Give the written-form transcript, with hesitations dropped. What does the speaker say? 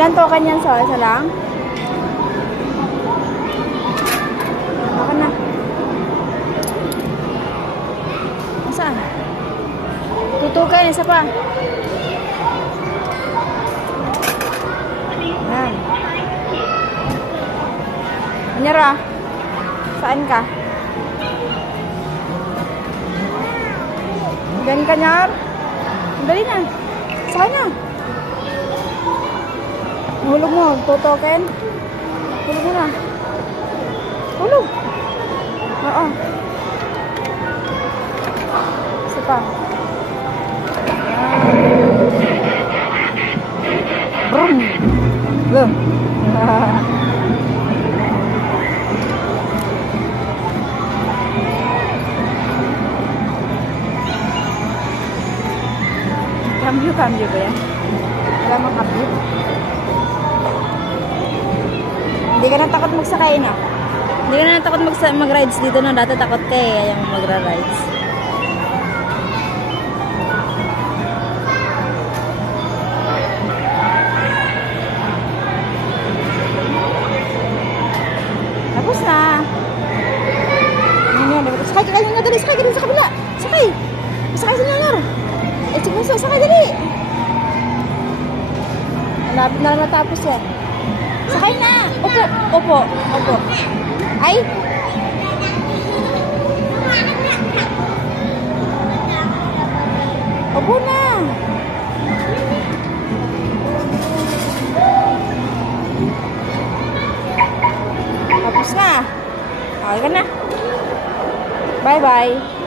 Ilan token yan, so? Isa lang? Baka na. Saan? Tutukan, isa pa. Yan. Anyara, saan ka? Gan ka, Nyar? Dali na. Saan na? Hulog mo, tutukan. Hulog mo na. Hulog. Oo. Isa pa. Brum. Brum. Cambio ba yan? Wala mang cambio. Hindi ka na takot magsakay na? Hindi ka na takot mag-rides dito na. Dati takot ka eh. Ayaw magra-rides. Tapos na. Sakay ka kayo nga dali. Sakay ka din sa kabila. Sakay. Sakay sa nyanyar. Eh, sige, sakay dali. Malapit na natapos yan. Sakay na. Opo. Opo. Opo. Ay. Opo na. Tapos na. Okay ka na. Bye-bye.